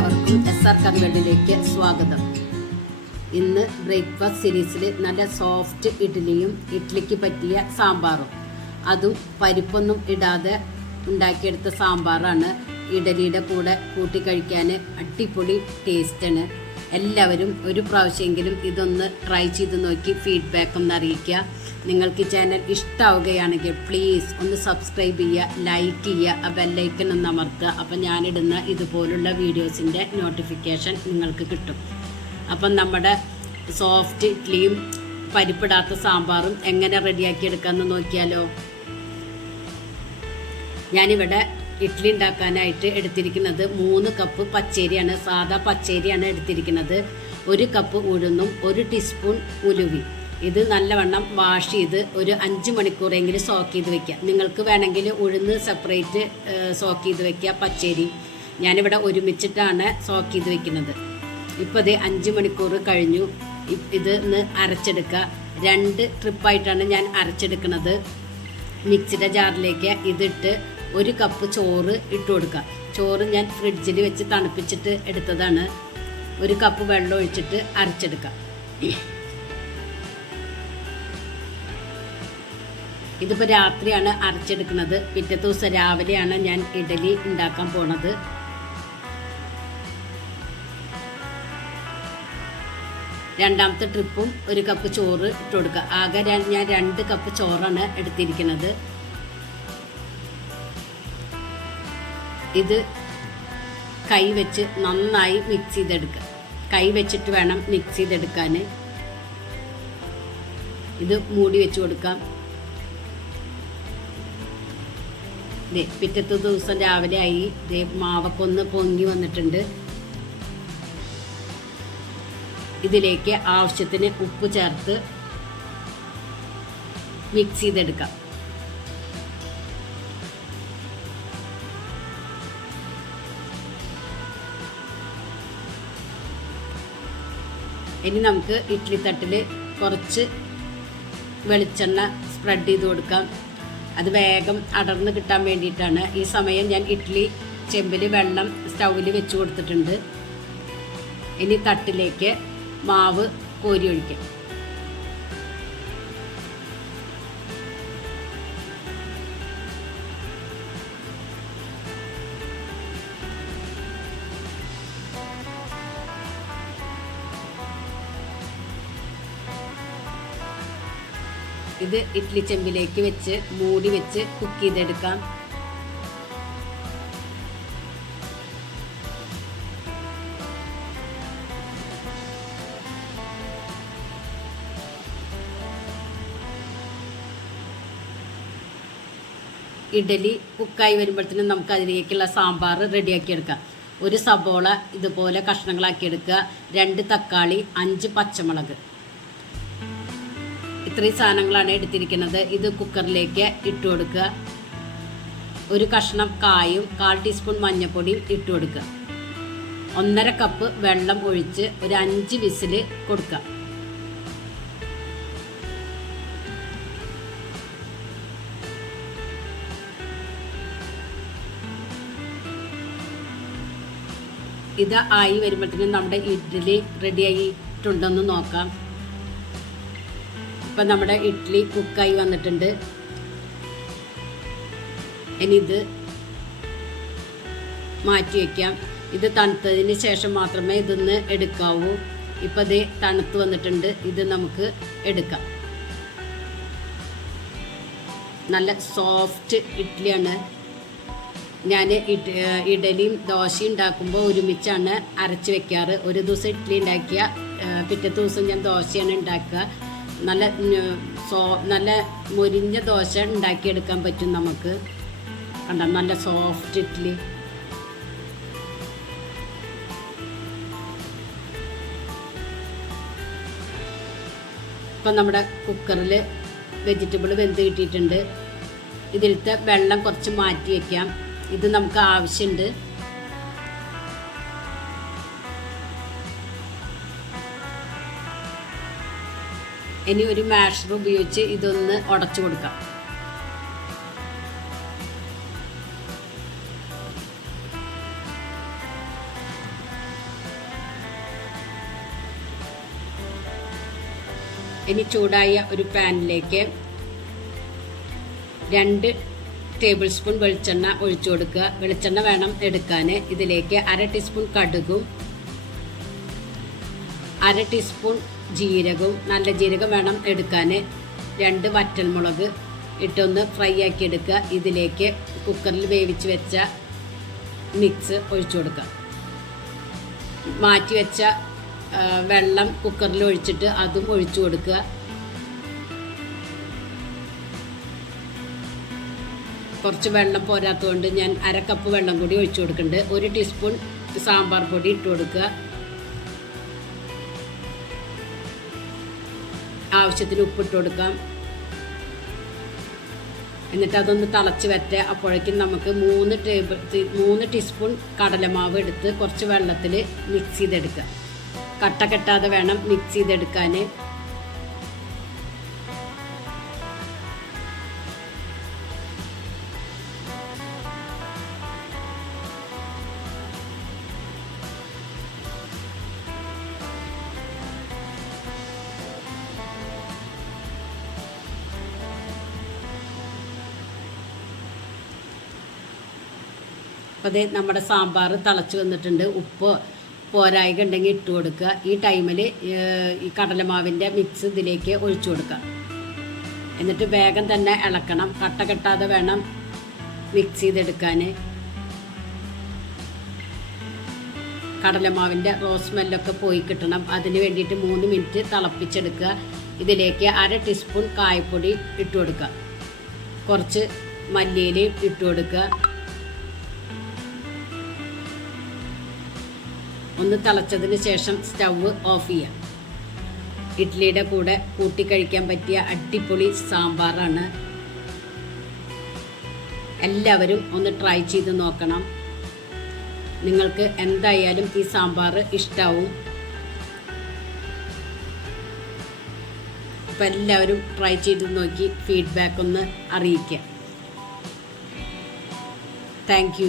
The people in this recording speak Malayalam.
എല്ലാവർക്കും എസ് ആർ കൺവേൾഡിലേക്ക് സ്വാഗതം. ഇന്ന് ബ്രേക്ക്ഫാസ്റ്റ് സീരീസിൽ നല്ല സോഫ്റ്റ് ഇഡ്ഡലിയും ഇഡ്ഡലിക്ക് പറ്റിയ സാമ്പാറും. അതും പരിപ്പൊന്നും ഇടാതെ ഉണ്ടാക്കിയെടുത്ത സാമ്പാറാണ്. ഇഡലിയുടെ കൂടെ കൂട്ടി കഴിക്കാൻ അടിപൊളി ടേസ്റ്റാണ് എല്ലാവരും ഒരു പ്രാവശ്യമെങ്കിലും ഇതൊന്ന് ട്രൈ ചെയ്ത് നോക്കി ഫീഡ്ബാക്ക് ഒന്ന് അറിയിക്കുക. നിങ്ങൾക്ക് ചാനൽ ഇഷ്ടമാവുകയാണെങ്കിൽ പ്ലീസ് ഒന്ന് സബ്സ്ക്രൈബ് ചെയ്യുക ലൈക്ക് ചെയ്യുക ആ ബെല്ലൈക്കൺ ഒന്ന് അമർത്തുക. അപ്പം ഞാനിടുന്ന ഇതുപോലുള്ള വീഡിയോസിന്റെ നോട്ടിഫിക്കേഷൻ നിങ്ങൾക്ക് കിട്ടും. അപ്പം നമ്മുടെ സോഫ്റ്റ് ഇഡ്ലിയും പരിപ്പിടാത്ത സാമ്പാറും എങ്ങനെ റെഡിയാക്കി എടുക്കാമെന്ന് നോക്കിയാലോ? ഞാനിവിടെ ഇഡ്ഡലി ഉണ്ടാക്കാനായിട്ട് എടുത്തിരിക്കുന്നത് മൂന്ന് കപ്പ് പച്ചേരിയാണ് സാധാ പച്ചേരിയാണ് എടുത്തിരിക്കുന്നത്. ഒരു കപ്പ് ഉഴുന്നും ഒരു ടീസ്പൂൺ ഉലുവി ഇത് നല്ലവണ്ണം വാഷ് ചെയ്ത് ഒരു അഞ്ച് മണിക്കൂറെങ്കിലും സോക്ക് ചെയ്ത് വെക്കുക. നിങ്ങൾക്ക് വേണമെങ്കിൽ ഉഴുന്ന് സെപ്പറേറ്റ് സോക്ക് ചെയ്ത് വെക്കുക പച്ചേരി. ഞാനിവിടെ ഒരുമിച്ചിട്ടാണ് സോക്ക് ചെയ്ത് വെക്കുന്നത്. ഇപ്പോൾ ഇത് അഞ്ച് മണിക്കൂർ കഴിഞ്ഞു. ഇത് ഒന്ന് അരച്ചെടുക്കുക. രണ്ട് ട്രിപ്പായിട്ടാണ് ഞാൻ അരച്ചെടുക്കുന്നത്. മിക്സിയുടെ ജാറിലേക്ക് ഇതിട്ട് ഒരു കപ്പ് ചോറ് ഇട്ട് കൊടുക്കുക. ചോറ് ഞാൻ ഫ്രിഡ്ജിൽ വെച്ച് തണുപ്പിച്ചിട്ട് എടുത്തതാണ്. ഒരു കപ്പ് വെള്ളം ഒഴിച്ചിട്ട് അരച്ചെടുക്കുക. ഇതിപ്പോൾ രാത്രിയാണ് അരച്ചെടുക്കുന്നത്. പിറ്റേ ദിവസം രാവിലെയാണ് ഞാൻ ഇഡലി ഉണ്ടാക്കാൻ പോണത്. രണ്ടാമത്തെ ട്രിപ്പും ഒരു കപ്പ് ചോറ് ഇട്ട് കൊടുക്കുക. ആകെ ഞാൻ രണ്ട് കപ്പ് ചോറാണ് എടുത്തിരിക്കുന്നത്. ഇത് കൈ വെച്ച് നന്നായി മിക്സ് ചെയ്തെടുക്കുക. കൈ വെച്ചിട്ട് വേണം മിക്സ് ചെയ്തെടുക്കാൻ. ഇത് മൂടി വെച്ച് കൊടുക്കാം. ഇതേ പിറ്റത്തെ ദിവസം രാവിലെ ആയി. ഇതേ മാവക്കൊന്ന് പൊങ്ങി വന്നിട്ടുണ്ട്. ഇതിലേക്ക് ആവശ്യത്തിന് ഉപ്പ് ചേർത്ത് മിക്സ് ചെയ്തെടുക്കാം. ഇനി നമുക്ക് ഇഡ്ഡലി തട്ടിൽ കുറച്ച് വെളിച്ചെണ്ണ സ്പ്രെഡ് ചെയ്ത് കൊടുക്കാം. അത് വേഗം അടർന്ന് കിട്ടാൻ വേണ്ടിയിട്ടാണ്. ഈ സമയം ഞാൻ ഇഡ്ഡലി ചെമ്പിൽ വെള്ളം സ്റ്റൗവിൽ വെച്ച് കൊടുത്തിട്ടുണ്ട്. ഇനി തട്ടിലേക്ക് മാവ് കോരി ഒഴിക്കാം. ഇത് ഇഡ്ലി ചെമ്പിലേക്ക് വെച്ച് മൂടി വെച്ച് കുക്ക് ചെയ്തെടുക്കാം. ഇഡലി കുക്കായി വരുമ്പോഴത്തേനും നമുക്ക് അതിലേക്കുള്ള സാമ്പാർ റെഡിയാക്കി എടുക്കാം ഒരു സബോള ഇതുപോലെ കഷ്ണങ്ങളാക്കി എടുക്കുക രണ്ട് തക്കാളി അഞ്ച് പച്ചമുളക്. ഇത്രയും സാധനങ്ങളാണ് എടുത്തിരിക്കുന്നത്. ഇത് കുക്കറിലേക്ക് ഇട്ട് കൊടുക്കുക. ഒരു കഷ്ണം കായും കാൽ ടീസ്പൂൺ മഞ്ഞൾപ്പൊടിയും ഇട്ട് കൊടുക്കുക. ഒന്നര കപ്പ് വെള്ളം ഒഴിച്ച് ഒരു അഞ്ച് വിസിൽ കൊടുക്കുക. ഇത് ആയി വരുമ്പോഴത്തേനും നമ്മുടെ ഇഡ്ഡലി റെഡിയായിട്ടുണ്ടെന്ന് നോക്കാം. ഇപ്പം നമ്മുടെ ഇഡ്ഡലി കുക്കായി വന്നിട്ടുണ്ട്. ഇനി ഇത് മാറ്റി വയ്ക്കാം ഇത് തണുത്തതിന് ശേഷം മാത്രമേ ഇതൊന്ന് എടുക്കാവൂ. ഇപ്പം ഇത് തണുത്ത് വന്നിട്ടുണ്ട്. ഇത് നമുക്ക് എടുക്കാം. നല്ല സോഫ്റ്റ് ഇഡ്ഡലിയാണ് ഞാൻ ഇഡ് ഇഡലിയും ദോശയും ഉണ്ടാക്കുമ്പോൾ ഒരുമിച്ചാണ് അരച്ച് വെക്കാറ്. ഒരു ദിവസം ഇഡ്ഡലി ഉണ്ടാക്കിയ പിറ്റത്തെ ദിവസം ഞാൻ ദോശയാണ് ഉണ്ടാക്കുക. നല്ല സോ നല്ല മൊരിഞ്ഞ ദോശ ഉണ്ടാക്കിയെടുക്കാൻ പറ്റും നമുക്ക്. കണ്ട? നല്ല സോഫ്റ്റ് ഇഡ്ഡലി ഇപ്പം നമ്മുടെ കുക്കറിൽ വെജിറ്റബിൾ വെന്ത് കിട്ടിയിട്ടുണ്ട്. ഇതിലത്തെ വെള്ളം കുറച്ച് മാറ്റി വയ്ക്കാം ഇത് നമുക്ക് ആവശ്യമുണ്ട് ഇനി ഒരു മാഷർ ഉപയോഗിച്ച് ഇതൊന്ന് ഉടച്ചു കൊടുക്കാം. ഇനി ചൂടായ ഒരു പാനിലേക്ക് രണ്ട് ടേബിൾ സ്പൂൺ വെളിച്ചെണ്ണ ഒഴിച്ചു കൊടുക്കുക. വെളിച്ചെണ്ണ വേണം എടുക്കാൻ ഇതിലേക്ക് അര ടീസ്പൂൺ കടുകും അര ടീസ്പൂൺ ജീരകവും നല്ല ജീരകം വേണം എടുക്കാൻ രണ്ട് വറ്റൽമുളക് ഇട്ടൊന്ന് ഫ്രൈ ആക്കി എടുക്കുക. ഇതിലേക്ക് കുക്കറിൽ വേവിച്ച് വെച്ച മിക്സ് ഒഴിച്ചു കൊടുക്കുക. മാറ്റി വെച്ച വെള്ളം കുക്കറിൽ ഒഴിച്ചിട്ട് അതും ഒഴിച്ചു കൊടുക്കുക. കുറച്ച് വെള്ളം പോരാത്തതുകൊണ്ട് ഞാൻ അര കപ്പ് വെള്ളം കൂടി ഒഴിച്ചു കൊടുക്കുന്നുണ്ട്. ഒരു ടീസ്പൂൺ സാമ്പാർ പൊടി ഇട്ട് കൊടുക്കുക. ആവശ്യത്തിന് ഉപ്പിട്ട് കൊടുക്കാം. എന്നിട്ട് അതൊന്ന് തിളച്ച് വറ്റ അപ്പോഴേക്കും നമുക്ക് മൂന്ന് ടേബിൾ മൂന്ന് ടീസ്പൂൺ കടലമാവ് എടുത്ത് കുറച്ച് വെള്ളത്തിൽ മിക്സ് ചെയ്തെടുക്കുക കട്ട കെട്ടാതെ വേണം മിക്സ് ചെയ്തെടുക്കാൻ അപ്പോൾ നമ്മുടെ സാമ്പാർ തിളച്ച് വന്നിട്ടുണ്ട്. ഉപ്പ് പോരായിക ഉണ്ടെങ്കിൽ ഇട്ട് കൊടുക്കുക. ഈ ടൈമിൽ ഈ കടലമാവിന്റെ മിക്സ് ഇതിലേക്ക് ഒഴിച്ചു കൊടുക്കുക. എന്നിട്ട് വേഗം തന്നെ ഇളക്കണം. കട്ട കെട്ടാതെ വേണം മിക്സ് ചെയ്തെടുക്കാൻ കടലമാവിന്റെ റോസ് സ്മെല്ലൊക്കെ പോയി കിട്ടണം. അതിന് വേണ്ടിയിട്ട് മൂന്ന് മിനിറ്റ് തിളപ്പിച്ചെടുക്കുക. ഇതിലേക്ക് അര ടീസ്പൂൺ കായപ്പൊടി ഇട്ട് കൊടുക്കുക. കുറച്ച് മല്ലിയിലയും ഇട്ട് കൊടുക്കുക. ഒന്ന് തിളച്ചതിന് ശേഷം സ്റ്റൗവ് ഓഫ് ചെയ്യാം ഇഡ്ഡലിയുടെ കൂടെ കൂട്ടി കഴിക്കാൻ പറ്റിയ അടിപൊളി സാമ്പാറാണ്. എല്ലാവരും ഒന്ന് ട്രൈ ചെയ്ത് നോക്കണം. നിങ്ങൾക്ക് എന്തായാലും ഈ സാമ്പാർ ഇഷ്ടാവും. അപ്പം എല്ലാവരും ട്രൈ ചെയ്ത് നോക്കി ഫീഡ്ബാക്ക് ഒന്ന് അറിയിക്കുക. താങ്ക്